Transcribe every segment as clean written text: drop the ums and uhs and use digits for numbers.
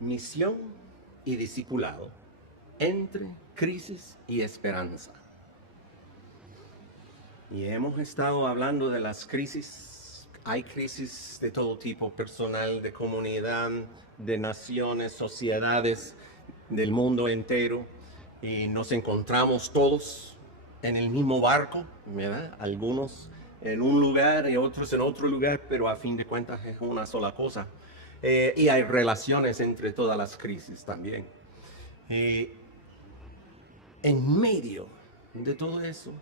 Misión y discipulado entre crisis y esperanza. Y hemos estado hablando de las crisis. Hay crisis de todo tipo, personal, de comunidad, de naciones, sociedades, del mundo entero. Y nos encontramos todos en el mismo barco, ¿verdad? Algunos en un lugar y otros en otro lugar, pero a fin de cuentas es una sola cosa. Y hay relaciones entre todas las crisis también. En medio de todo eso,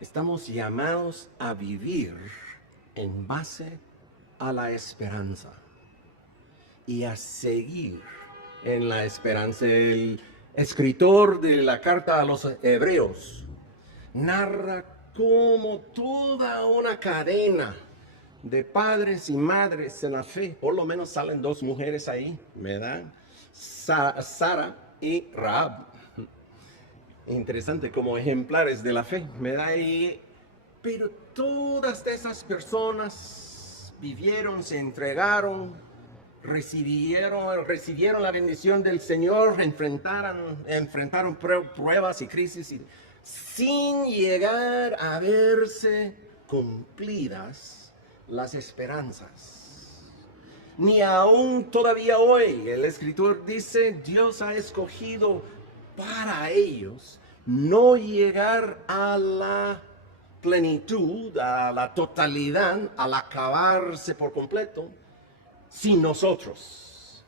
estamos llamados a vivir en base a la esperanza y a seguir en la esperanza. El escritor de la carta a los Hebreos narra cómo toda una cadena de padres y madres en la fe, por lo menos salen dos mujeres ahí, ¿verdad? Sara y Rahab. Interesante, como ejemplares de la fe, ¿verdad? Pero todas esas personas vivieron, se entregaron, recibieron la bendición del Señor, enfrentaron pruebas y crisis sin llegar a verse cumplidas las esperanzas. Ni aún todavía hoy, el escritor dice, Dios ha escogido para ellos no llegar a la plenitud, a la totalidad, al acabarse por completo, sin nosotros.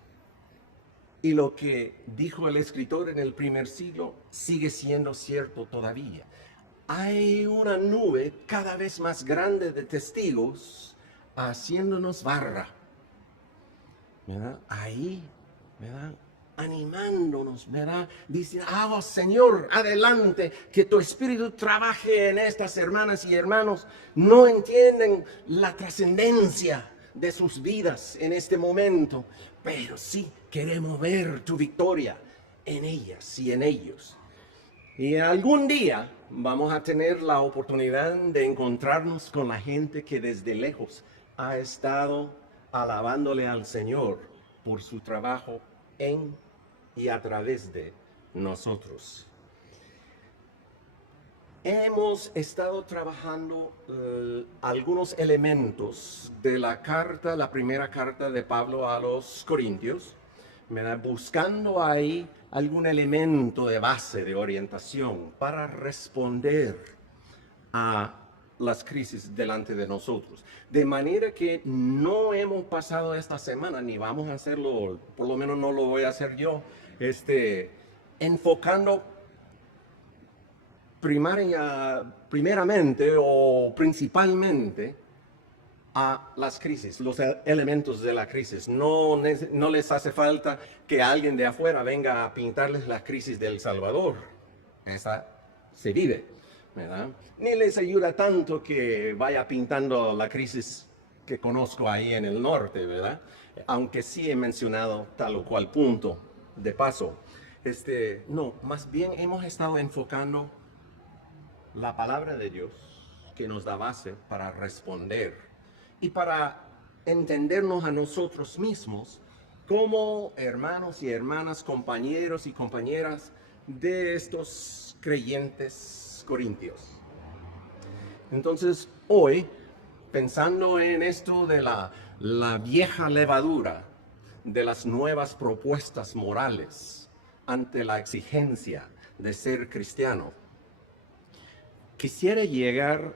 Y lo que dijo el escritor en el primer siglo sigue siendo cierto todavía. Hay una nube cada vez más grande de testigos haciéndonos barra, ¿verdad? Ahí, ¿verdad? Animándonos, ¿verdad? Dice, Señor, adelante, que tu espíritu trabaje en estas hermanas y hermanos. No entienden la trascendencia de sus vidas en este momento, pero sí queremos ver tu victoria en ellas y en ellos. Y algún día vamos a tener la oportunidad de encontrarnos con la gente que desde lejos ha estado alabándole al Señor por su trabajo en y a través de nosotros. Hemos estado trabajando algunos elementos de la primera carta de Pablo a los Corintios, buscando ahí algún elemento de base, de orientación, para responder a las crisis delante de nosotros. De manera que no hemos pasado esta semana, ni vamos a hacerlo, por lo menos no lo voy a hacer yo, enfocando primeramente o principalmente a las crisis, los elementos de la crisis. No les hace falta que alguien de afuera venga a pintarles la crisis del Salvador. Esa se vive, ¿verdad? Ni les ayuda tanto que vaya pintando la crisis que conozco ahí en el norte, ¿verdad? Aunque sí he mencionado tal o cual punto de paso. No, más bien hemos estado enfocando la palabra de Dios que nos da base para responder y para entendernos a nosotros mismos como hermanos y hermanas, compañeros y compañeras de estos creyentes corintios. Entonces, hoy, pensando en esto de la vieja levadura, de las nuevas propuestas morales ante la exigencia de ser cristiano, quisiera llegar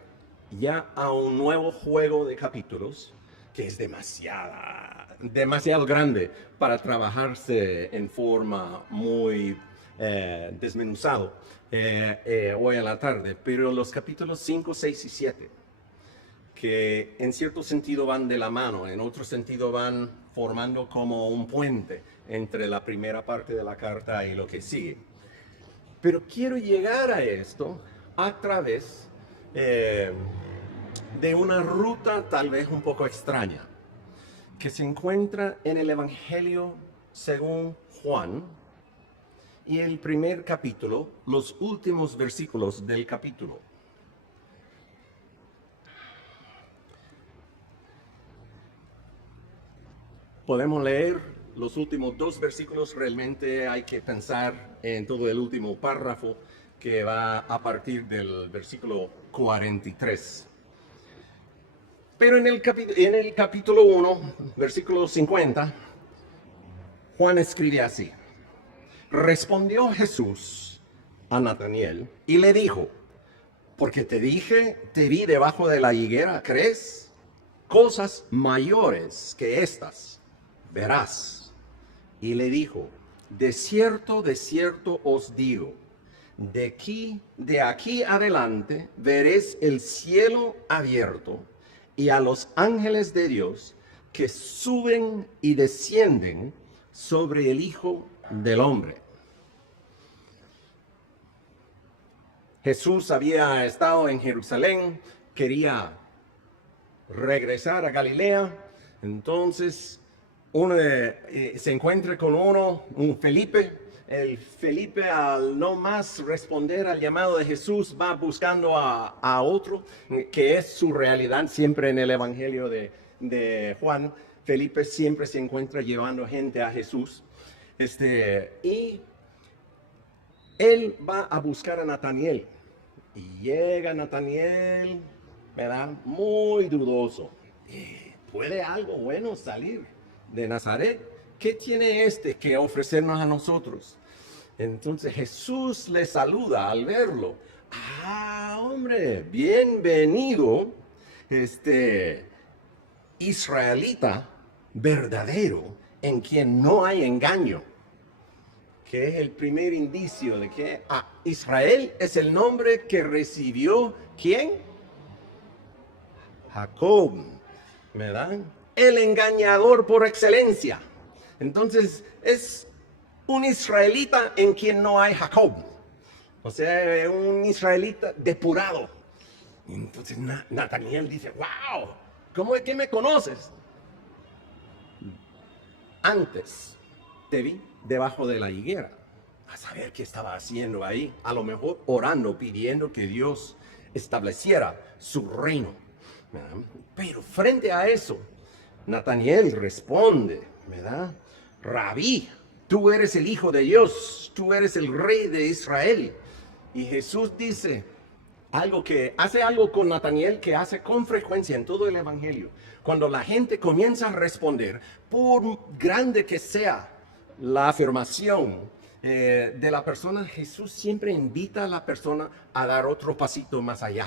ya a un nuevo juego de capítulos que es demasiado grande para trabajarse en forma muy desmenuzado hoy a la tarde, pero los capítulos 5, 6 y 7, que en cierto sentido van de la mano, en otro sentido van formando como un puente entre la primera parte de la carta y lo que sigue. Pero quiero llegar a esto a través de una ruta tal vez un poco extraña, que se encuentra en el Evangelio según Juan, y el primer capítulo, los últimos versículos del capítulo. Podemos leer los últimos dos versículos, realmente hay que pensar en todo el último párrafo que va a partir del versículo 43. Pero en el capítulo 1, versículo 50, Juan escribe así. Respondió Jesús a Natanael y le dijo, porque te dije, te vi debajo de la higuera, ¿crees? Cosas mayores que estas verás. Y le dijo, de cierto os digo, de aquí adelante veréis el cielo abierto y a los ángeles de Dios que suben y descienden sobre el Hijo del Hombre. Jesús había estado en Jerusalén, quería regresar a Galilea, entonces se encuentra con un Felipe. El Felipe, al no más responder al llamado de Jesús, va buscando a otro, que es su realidad siempre en el Evangelio de Juan. Felipe siempre se encuentra llevando gente a Jesús. Y él va a buscar a Natanael. Y llega Natanael, ¿verdad? Muy dudoso. ¿Puede algo bueno salir de Nazaret? ¿Qué tiene que ofrecernos a nosotros? Entonces Jesús le saluda al verlo. Ah, hombre, bienvenido, israelita verdadero, en quien no hay engaño. Que es el primer indicio de que Israel es el nombre que recibió, ¿quién? Jacob, ¿verdad? El engañador por excelencia. Entonces es un israelita en quien no hay Jacob. O sea, un israelita depurado. Entonces Natanael dice, wow, ¿cómo es que me conoces? Antes te vi debajo de la higuera. A saber qué estaba haciendo ahí. A lo mejor orando, pidiendo que Dios estableciera su reino. Pero frente a eso, Natanael responde, ¿verdad? Rabí, tú eres el Hijo de Dios, tú eres el Rey de Israel. Y Jesús dice hace algo con Natanael que hace con frecuencia en todo el Evangelio. Cuando la gente comienza a responder, por grande que sea la afirmación de la persona, Jesús siempre invita a la persona a dar otro pasito más allá.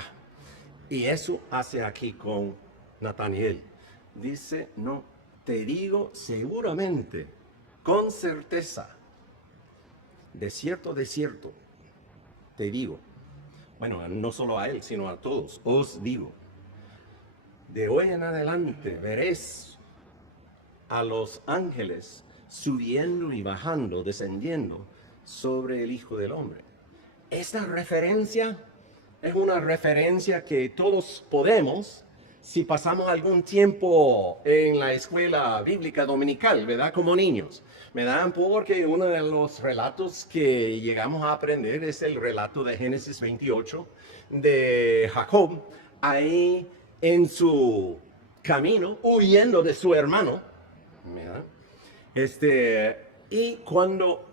Y eso hace aquí con Natanael. Dice, no, te digo seguramente, con certeza, de cierto, te digo. Bueno, no solo a él, sino a todos, os digo. De hoy en adelante veréis a los ángeles subiendo y bajando, descendiendo sobre el Hijo del Hombre. Esta referencia es una referencia que todos podemos, si pasamos algún tiempo en la escuela bíblica dominical, ¿verdad? Como niños, ¿verdad? Porque uno de los relatos que llegamos a aprender es el relato de Génesis 28, de Jacob, ahí en su camino, huyendo de su hermano, ¿verdad? Y cuando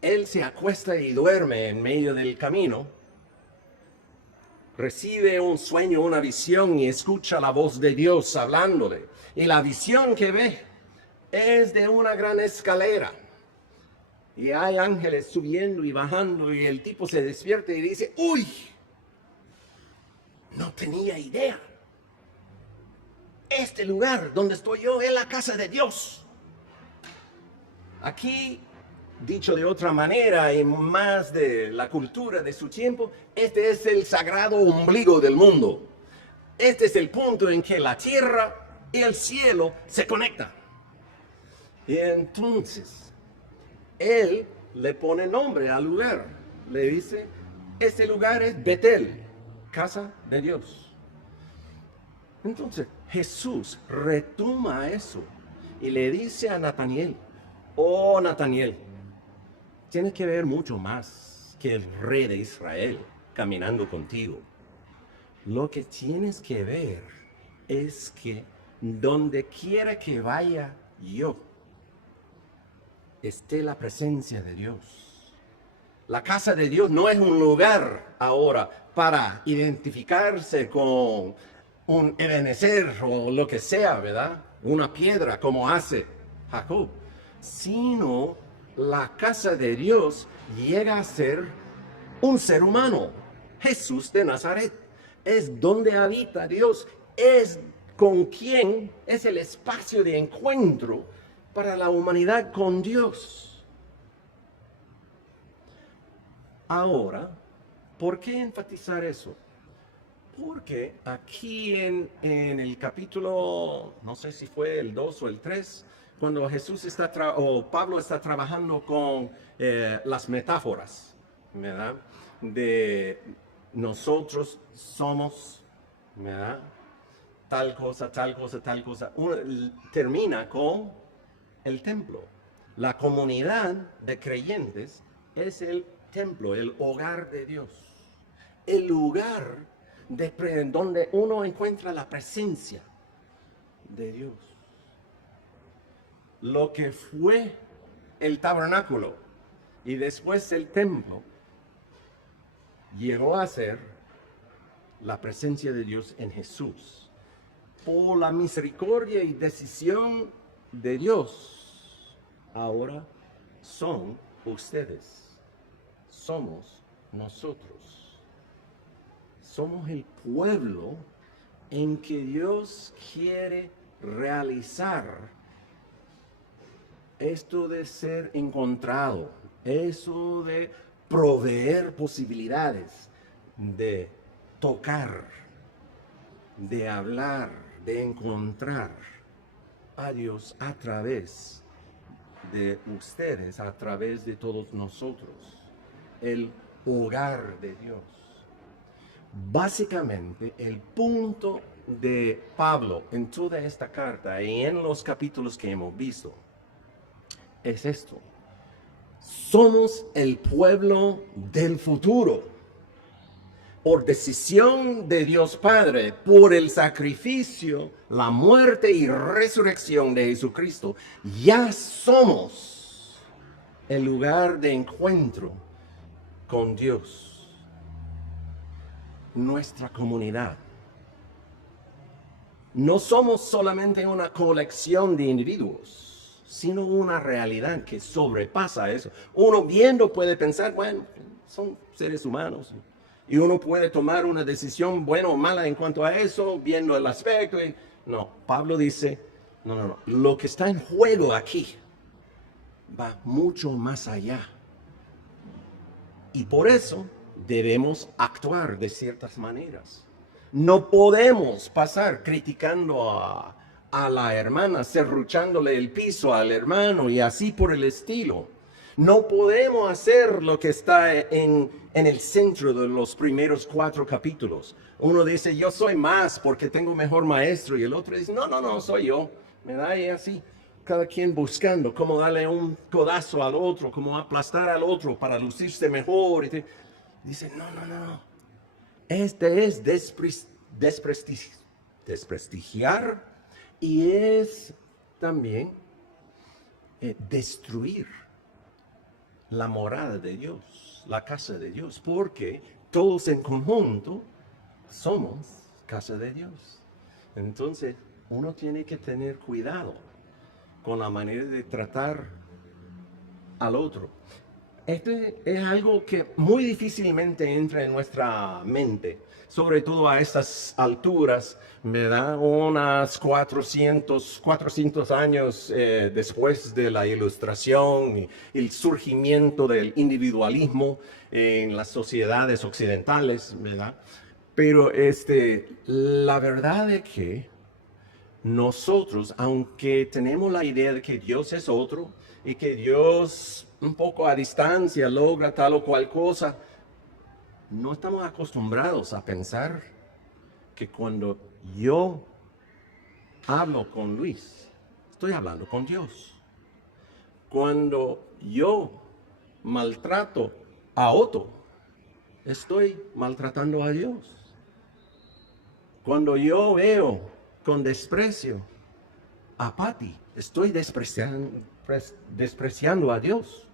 él se acuesta y duerme en medio del camino, recibe un sueño, una visión y escucha la voz de Dios hablándole. Y la visión que ve es de una gran escalera. Y hay ángeles subiendo y bajando y el tipo se despierta y dice, ¡uy! No tenía idea. Este lugar donde estoy yo es la casa de Dios. Aquí, dicho de otra manera y más de la cultura de su tiempo, este es el sagrado ombligo del mundo. Este es el punto en que la tierra y el cielo se conectan. Y entonces, él le pone nombre al lugar. Le dice, este lugar es Betel, casa de Dios. Entonces, Jesús retoma eso y le dice a Natanael, oh Natanael, tienes que ver mucho más que el rey de Israel caminando contigo. Lo que tienes que ver es que donde quiera que vaya yo, esté la presencia de Dios. La casa de Dios no es un lugar ahora para identificarse con un Ebenezer o lo que sea, ¿verdad? Una piedra como hace Jacob, sino la casa de Dios llega a ser un ser humano, Jesús de Nazaret. Es donde habita Dios, es con quien es el espacio de encuentro para la humanidad con Dios. Ahora, ¿por qué enfatizar eso? Porque aquí en el capítulo, no sé si fue el 2 o el 3, cuando Jesús o Pablo está trabajando con las metáforas, ¿verdad? De nosotros somos, ¿verdad? Tal cosa, tal cosa, tal cosa. Termina con el templo. La comunidad de creyentes es el templo, el hogar de Dios. El lugar donde uno encuentra la presencia de Dios. Lo que fue el tabernáculo y después el templo llegó a ser la presencia de Dios en Jesús. Por la misericordia y decisión de Dios, ahora son ustedes, somos nosotros. Somos el pueblo en que Dios quiere realizar esto de ser encontrado, eso de proveer posibilidades, de tocar, de hablar, de encontrar a Dios a través de ustedes, a través de todos nosotros, el hogar de Dios. Básicamente, el punto de Pablo en toda esta carta y en los capítulos que hemos visto es esto. Somos el pueblo del futuro. Por decisión de Dios Padre, por el sacrificio, la muerte y resurrección de Jesucristo, ya somos el lugar de encuentro con Dios. Nuestra comunidad. No somos solamente una colección de individuos, sino una realidad que sobrepasa eso. Uno viendo puede pensar, bueno, son seres humanos. Y uno puede tomar una decisión buena o mala en cuanto a eso, viendo el aspecto. No, Pablo dice, no. Lo que está en juego aquí va mucho más allá. Y por eso debemos actuar de ciertas maneras. No podemos pasar criticando a la hermana, serruchándole el piso al hermano y así por el estilo. No podemos hacer lo que está en el centro de los primeros 4 capítulos. Uno dice, yo soy más porque tengo mejor maestro. Y el otro dice, no, soy yo. Me da y así. Cada quien buscando cómo darle un codazo al otro, cómo aplastar al otro para lucirse mejor. Dice, no. Este es desprestigiar y es también destruir la morada de Dios, la casa de Dios, porque todos en conjunto somos casa de Dios. Entonces, uno tiene que tener cuidado con la manera de tratar al otro. Esto es algo que muy difícilmente entra en nuestra mente, sobre todo a estas alturas, ¿verdad? Unas 400 años después de la Ilustración y el surgimiento del individualismo en las sociedades occidentales, ¿verdad? Pero la verdad es que nosotros, aunque tenemos la idea de que Dios es otro y que Dios un poco a distancia logra tal o cual cosa, no estamos acostumbrados a pensar que cuando yo hablo con Luis, estoy hablando con Dios. Cuando yo maltrato a Otto, estoy maltratando a Dios. Cuando yo veo con desprecio a Patty, estoy despreciando despreciando a Dios.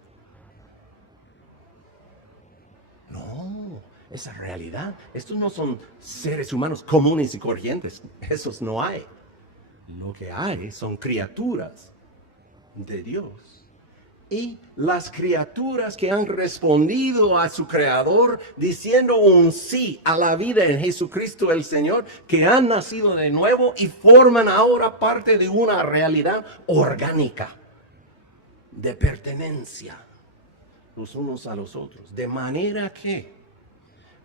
No, esa realidad. Estos no son seres humanos comunes y corrientes. Esos no hay. Lo que hay son criaturas de Dios. Y las criaturas que han respondido a su Creador diciendo un sí a la vida en Jesucristo el Señor, que han nacido de nuevo y forman ahora parte de una realidad orgánica de pertenencia los unos a los otros. De manera que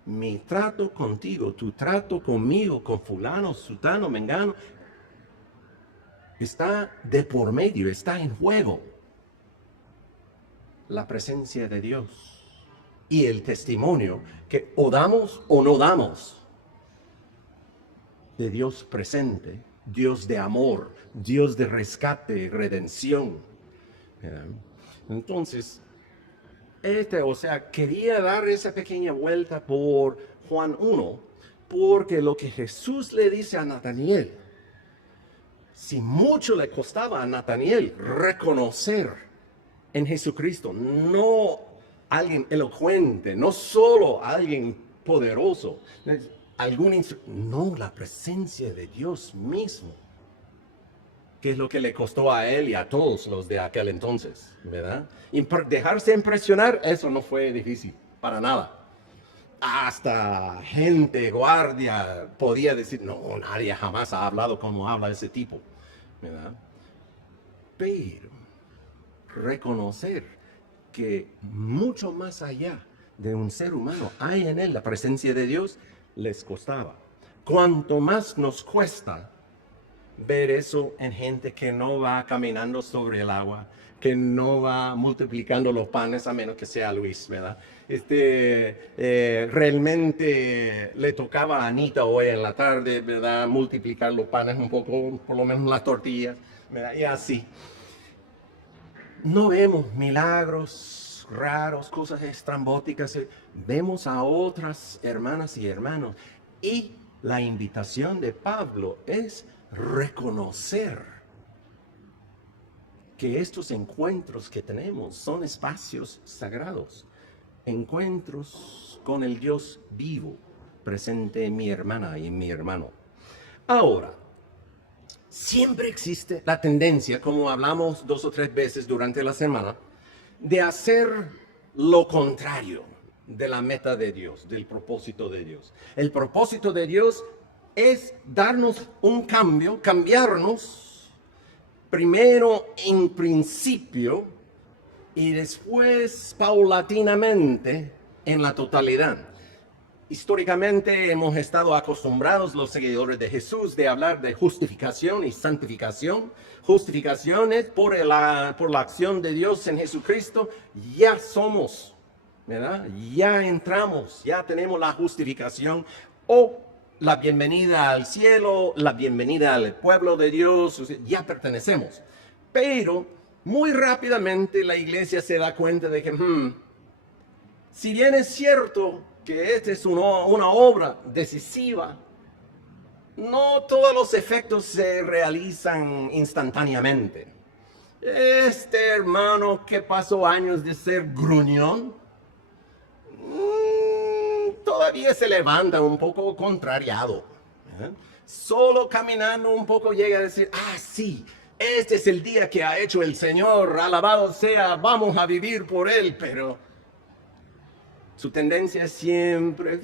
mi trato contigo, tu trato conmigo, con fulano, sutano, mengano, está de por medio, está en juego la presencia de Dios y el testimonio que o damos o no damos de Dios presente, Dios de amor, Dios de rescate y redención. Entonces, quería dar esa pequeña vuelta por Juan 1, porque lo que Jesús le dice a Natanael, si mucho le costaba a Natanael reconocer en Jesucristo, no alguien elocuente, no solo alguien poderoso, no, la presencia de Dios mismo, que es lo que le costó a él y a todos los de aquel entonces, ¿verdad? Dejarse impresionar, eso no fue difícil, para nada. Hasta gente, guardia, podía decir, no, nadie jamás ha hablado como habla ese tipo, ¿verdad? Pero reconocer que mucho más allá de un ser humano hay en él la presencia de Dios, les costaba. Cuanto más nos cuesta ver eso en gente que no va caminando sobre el agua, que no va multiplicando los panes, a menos que sea Luis, ¿verdad? Realmente le tocaba a Anita hoy en la tarde, ¿verdad? Multiplicar los panes un poco, por lo menos las tortillas, ¿verdad? Y así. No vemos milagros raros, cosas estrambóticas. Vemos a otras hermanas y hermanos. Y la invitación de Pablo es reconocer que estos encuentros que tenemos son espacios sagrados. Encuentros con el Dios vivo, presente en mi hermana y en mi hermano. Ahora, siempre existe la tendencia, como hablamos 2 o 3 veces durante la semana, de hacer lo contrario de la meta de Dios, del propósito de Dios. El propósito de Dios es darnos un cambio, cambiarnos, primero en principio y después paulatinamente en la totalidad. Históricamente hemos estado acostumbrados los seguidores de Jesús de hablar de justificación y santificación. Justificación es por la acción de Dios en Jesucristo, ya somos, ¿verdad? Ya entramos, ya tenemos la justificación o la bienvenida al cielo, la bienvenida al pueblo de Dios, ya pertenecemos. Pero muy rápidamente la iglesia se da cuenta de que, si bien es cierto que esta es una obra decisiva, no todos los efectos se realizan instantáneamente. Este hermano que pasó años de ser gruñón, todavía se levanta un poco contrariado. Solo caminando un poco llega a decir, sí, este es el día que ha hecho el Señor, alabado sea, vamos a vivir por Él, pero su tendencia es siempre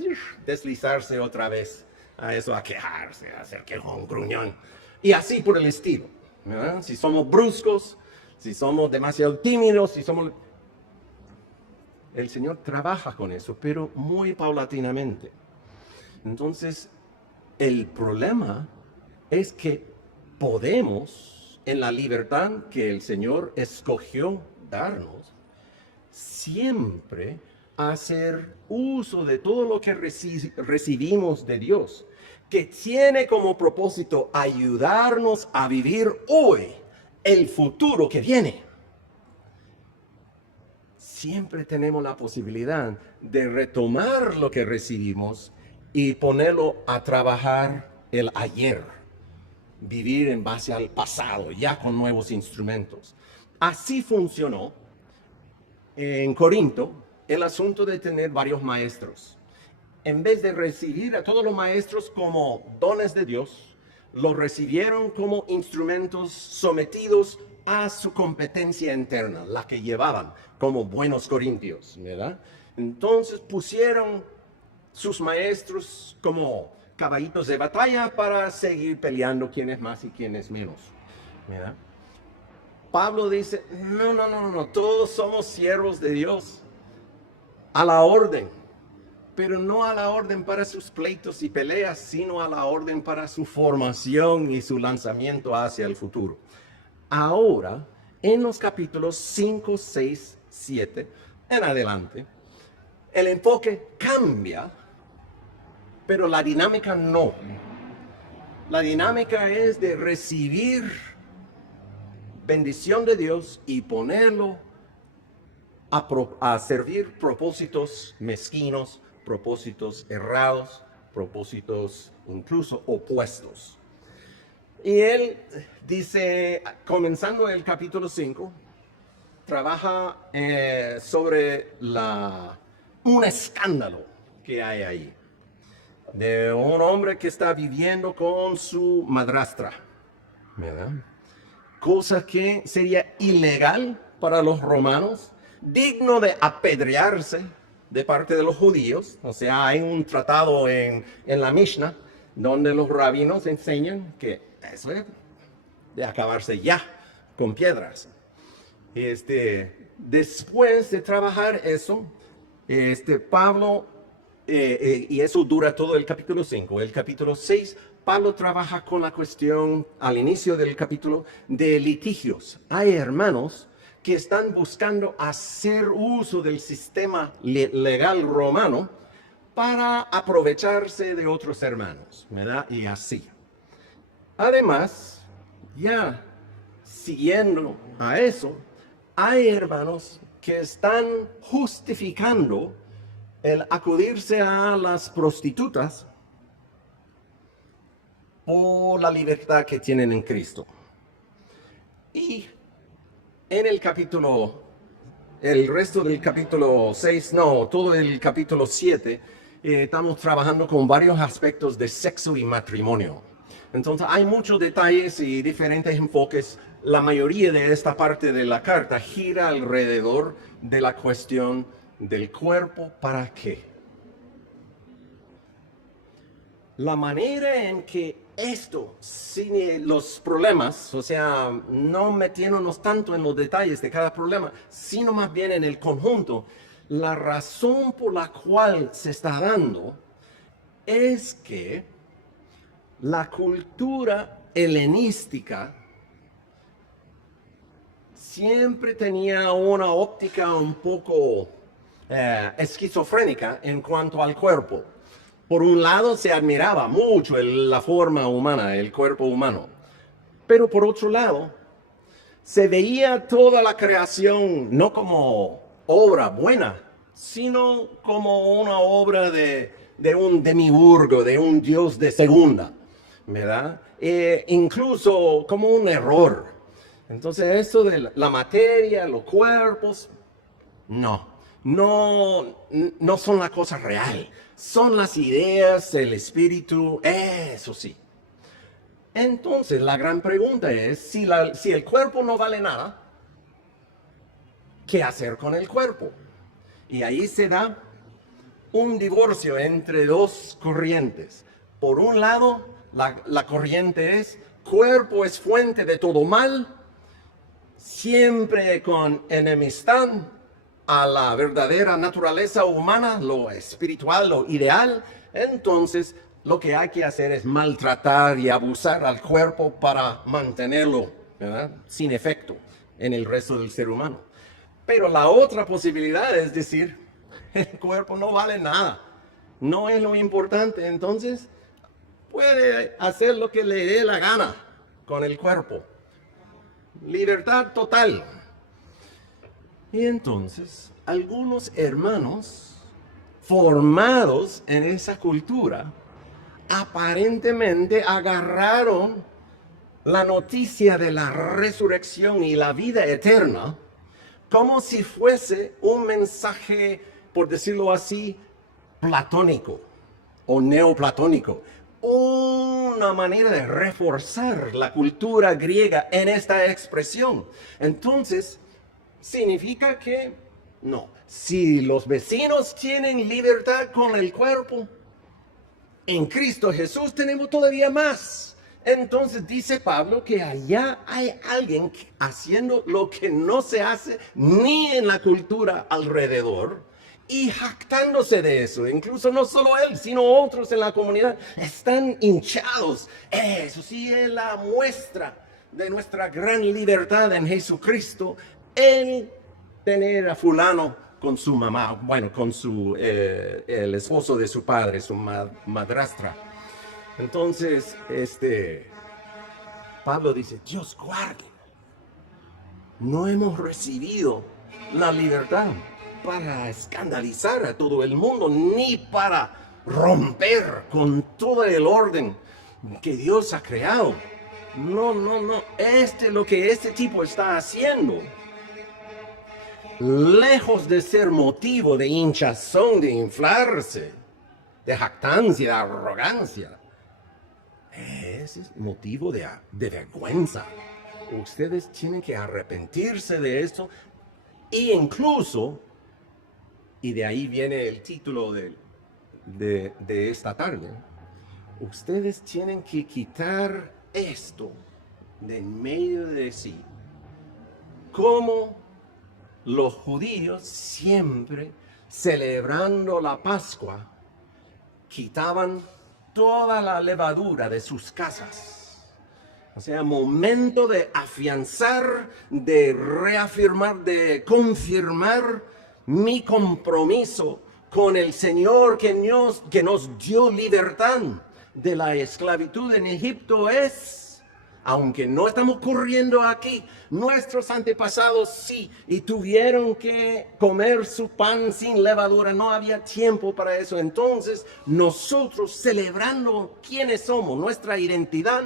deslizarse otra vez a eso, a quejarse, a hacer quejón, gruñón. Y así por el estilo. ¿Verdad? Si somos bruscos, si somos demasiado tímidos, el Señor trabaja con eso, pero muy paulatinamente. Entonces, el problema es que podemos, en la libertad que el Señor escogió darnos, siempre hacer uso de todo lo que recibimos de Dios, que tiene como propósito ayudarnos a vivir hoy el futuro que viene. Siempre tenemos la posibilidad de retomar lo que recibimos y ponerlo a trabajar el ayer, vivir en base al pasado, ya con nuevos instrumentos. Así funcionó en Corinto el asunto de tener varios maestros. En vez de recibir a todos los maestros como dones de Dios, los recibieron como instrumentos sometidos a su competencia interna, la que llevaban como buenos corintios, ¿verdad? Entonces pusieron sus maestros como caballitos de batalla para seguir peleando quién es más y quién es menos, ¿verdad? Pablo dice, no, todos somos siervos de Dios, a la orden, pero no a la orden para sus pleitos y peleas, sino a la orden para su formación y su lanzamiento hacia el futuro. Ahora, en los capítulos 5, 6, 7, en adelante, el enfoque cambia, pero la dinámica no. La dinámica es de recibir bendición de Dios y ponerlo a servir propósitos mezquinos, propósitos errados, propósitos incluso opuestos. Y él dice, comenzando el capítulo 5, trabaja sobre un escándalo que hay ahí, de un hombre que está viviendo con su madrastra, ¿verdad? Cosa que sería ilegal para los romanos, digno de apedrearse de parte de los judíos. O sea, hay un tratado en la Mishnah donde los rabinos enseñan que eso es de acabarse ya con piedras. Después de trabajar eso, Pablo, y eso dura todo el capítulo 5, el capítulo 6, Pablo trabaja con la cuestión, al inicio del capítulo, de litigios. Hay hermanos que están buscando hacer uso del sistema legal romano para aprovecharse de otros hermanos, ¿verdad? Y así. Además, ya siguiendo a eso, hay hermanos que están justificando el acudirse a las prostitutas por la libertad que tienen en Cristo. Y en el resto del capítulo 6, no, todo el capítulo 7, estamos trabajando con varios aspectos de sexo y matrimonio. Entonces hay muchos detalles y diferentes enfoques. La mayoría de esta parte de la carta gira alrededor de la cuestión del cuerpo. ¿Para qué? La manera en que esto, sin los problemas, o sea, no metiéndonos tanto en los detalles de cada problema, sino más bien en el conjunto, la razón por la cual se está dando es que la cultura helenística siempre tenía una óptica un poco esquizofrénica en cuanto al cuerpo. Por un lado se admiraba mucho la forma humana, el cuerpo humano, pero por otro lado se veía toda la creación no como obra buena, sino como una obra de un demiurgo, de un dios de segunda, ¿verdad? Incluso como un error. Entonces eso de la materia, los cuerpos, no son la cosa real. Son las ideas, el espíritu, eso sí. Entonces la gran pregunta es, si el cuerpo no vale nada, ¿qué hacer con el cuerpo? Y ahí se da un divorcio entre dos corrientes. Por un lado, la corriente es, cuerpo es fuente de todo mal, siempre con enemistad a la verdadera naturaleza humana, lo espiritual, lo ideal. Entonces lo que hay que hacer es maltratar y abusar al cuerpo para mantenerlo, ¿verdad?, sin efecto en el resto del ser humano. Pero la otra posibilidad es decir, el cuerpo no vale nada, no es lo importante, entonces puede hacer lo que le dé la gana con el cuerpo. Libertad total. Y entonces, algunos hermanos formados en esa cultura aparentemente agarraron la noticia de la resurrección y la vida eterna como si fuese un mensaje, por decirlo así, platónico o neoplatónico. Una manera de reforzar la cultura griega en esta expresión. Entonces, significa que no. Si los vecinos tienen libertad con el cuerpo, en Cristo Jesús tenemos todavía más. Entonces dice Pablo que allá hay alguien haciendo lo que no se hace ni en la cultura alrededor y jactándose de eso. Incluso no solo él, sino otros en la comunidad están hinchados. Eso sí es la muestra de nuestra gran libertad en Jesucristo, el tener a fulano con su mamá, bueno, con el esposo de su padre, su madrastra. Entonces, Pablo dice, Dios guarde, no hemos recibido la libertad para escandalizar a todo el mundo, ni para romper con todo el orden que Dios ha creado. No, lo que este tipo está haciendo, lejos de ser motivo de hinchazón, de inflarse, de jactancia, de arrogancia, es motivo de vergüenza. Ustedes tienen que arrepentirse de esto e incluso, y de ahí viene el título de esta tarde, ustedes tienen que quitar esto de en medio de sí. Como los judíos siempre celebrando la Pascua quitaban toda la levadura de sus casas. O sea, momento de afianzar, de reafirmar, de confirmar mi compromiso con el Señor que nos dio libertad de la esclavitud en Egipto es, aunque no estamos corriendo aquí, nuestros antepasados sí, y tuvieron que comer su pan sin levadura, no había tiempo para eso. Entonces, nosotros celebrando quiénes somos, nuestra identidad,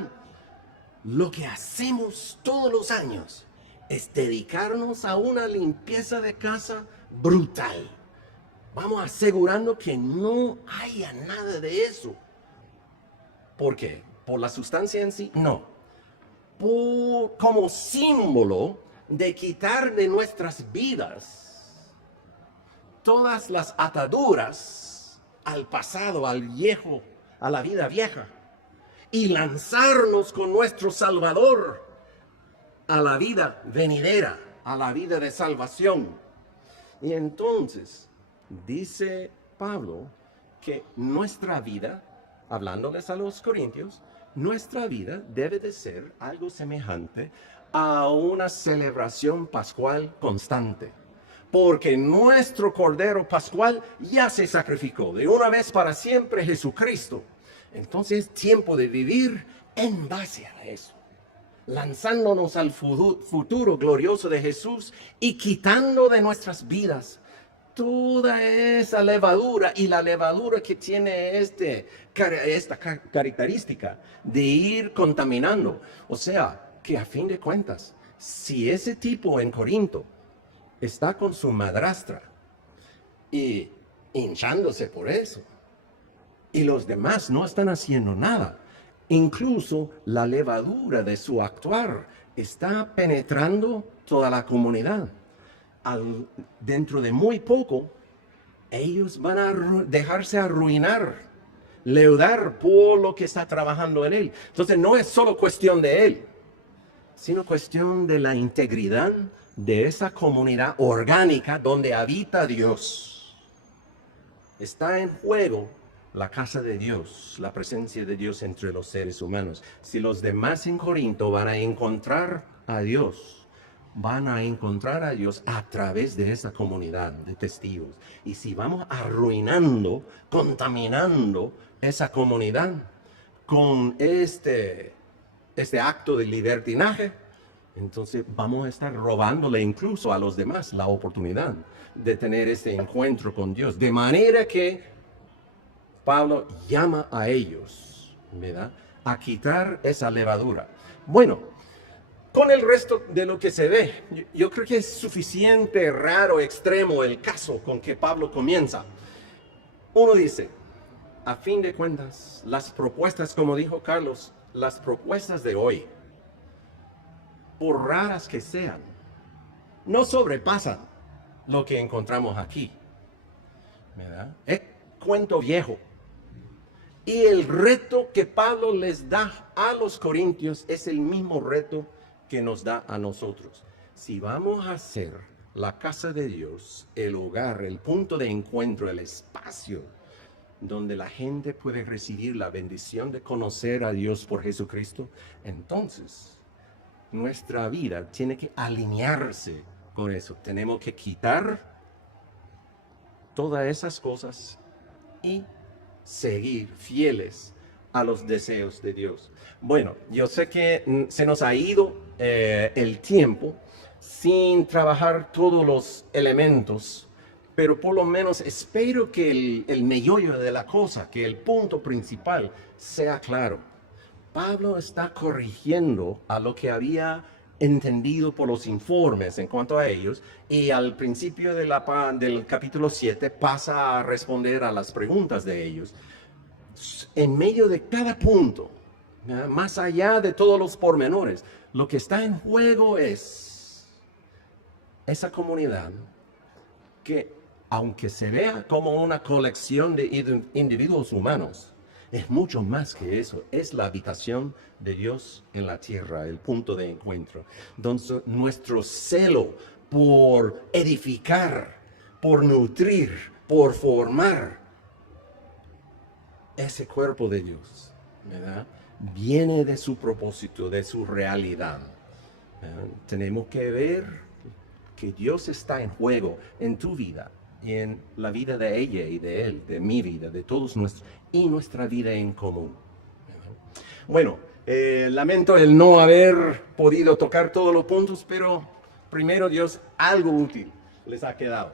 lo que hacemos todos los años es dedicarnos a una limpieza de casa brutal. Vamos asegurando que no haya nada de eso. ¿Por qué? ¿Por la sustancia en sí? No. Como símbolo de quitar de nuestras vidas todas las ataduras al pasado, al viejo, a la vida vieja, y lanzarnos con nuestro Salvador a la vida venidera, a la vida de salvación. Y entonces dice Pablo que nuestra vida, hablándoles a los corintios, nuestra vida debe de ser algo semejante a una celebración pascual constante. Porque nuestro Cordero Pascual ya se sacrificó de una vez para siempre, Jesucristo. Entonces es tiempo de vivir en base a eso, lanzándonos al futuro glorioso de Jesús y quitando de nuestras vidas toda esa levadura, y la levadura que tiene esta característica de ir contaminando. O sea, que a fin de cuentas, si ese tipo en Corinto está con su madrastra y hinchándose por eso, y los demás no están haciendo nada, incluso la levadura de su actuar está penetrando toda la comunidad. Dentro de muy poco, ellos van a dejarse arruinar, leudar por lo que está trabajando en él. Entonces no es solo cuestión de él, sino cuestión de la integridad de esa comunidad orgánica donde habita Dios. Está en juego la casa de Dios, la presencia de Dios entre los seres humanos. Si los demás en Corinto van a encontrar a Dios, van a encontrar a Dios a través de esa comunidad de testigos. Y si vamos arruinando, contaminando esa comunidad con este acto de libertinaje, entonces vamos a estar robándole incluso a los demás la oportunidad de tener este encuentro con Dios. De manera que Pablo llama a ellos, ¿verdad?, a quitar esa levadura. Bueno, con el resto de lo que se ve, yo creo que es suficiente, raro, extremo el caso con que Pablo comienza. Uno dice, a fin de cuentas, las propuestas, como dijo Carlos, las propuestas de hoy, por raras que sean, no sobrepasan lo que encontramos aquí, ¿verdad? Es cuento viejo. Y el reto que Pablo les da a los corintios es el mismo reto que nos da a nosotros. Si vamos a hacer la casa de Dios, el hogar, el punto de encuentro, el espacio donde la gente puede recibir la bendición de conocer a Dios por Jesucristo, entonces nuestra vida tiene que alinearse con eso. Tenemos que quitar todas esas cosas y seguir fieles a los deseos de Dios. Bueno, yo sé que se nos ha ido el tiempo sin trabajar todos los elementos, pero por lo menos espero que el meollo de la cosa, que el punto principal sea claro. Pablo está corrigiendo a lo que había entendido por los informes en cuanto a ellos, y al principio del capítulo 7 pasa a responder a las preguntas de ellos. En medio de cada punto, más allá de todos los pormenores, lo que está en juego es esa comunidad que, aunque se vea como una colección de individuos humanos, es mucho más que eso. Es la habitación de Dios en la tierra, el punto de encuentro. Entonces, nuestro celo por edificar, por nutrir, por formar ese cuerpo de Dios, ¿verdad?, viene de su propósito, de su realidad. Tenemos que ver que Dios está en juego en tu vida, en la vida de ella y de él, de mi vida, de todos nuestros, y nuestra vida en común. Bueno, lamento el no haber podido tocar todos los puntos, pero primero Dios, algo útil les ha quedado.